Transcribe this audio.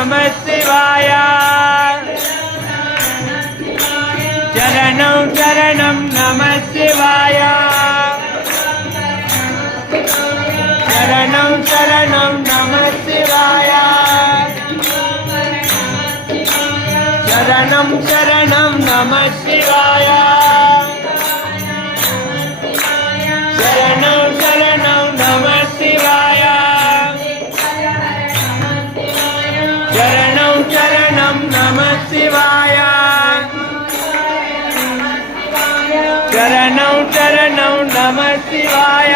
नमः शिवाय शरणं शरणं नमः शिवाय शरणं शरणं नमः शिवाय शरणं शरणं नमः शिवाय शरणं शरणं नमः शिवाय शरणं शरणं नमः शिवाय शरणं शरणं नमः शिवाय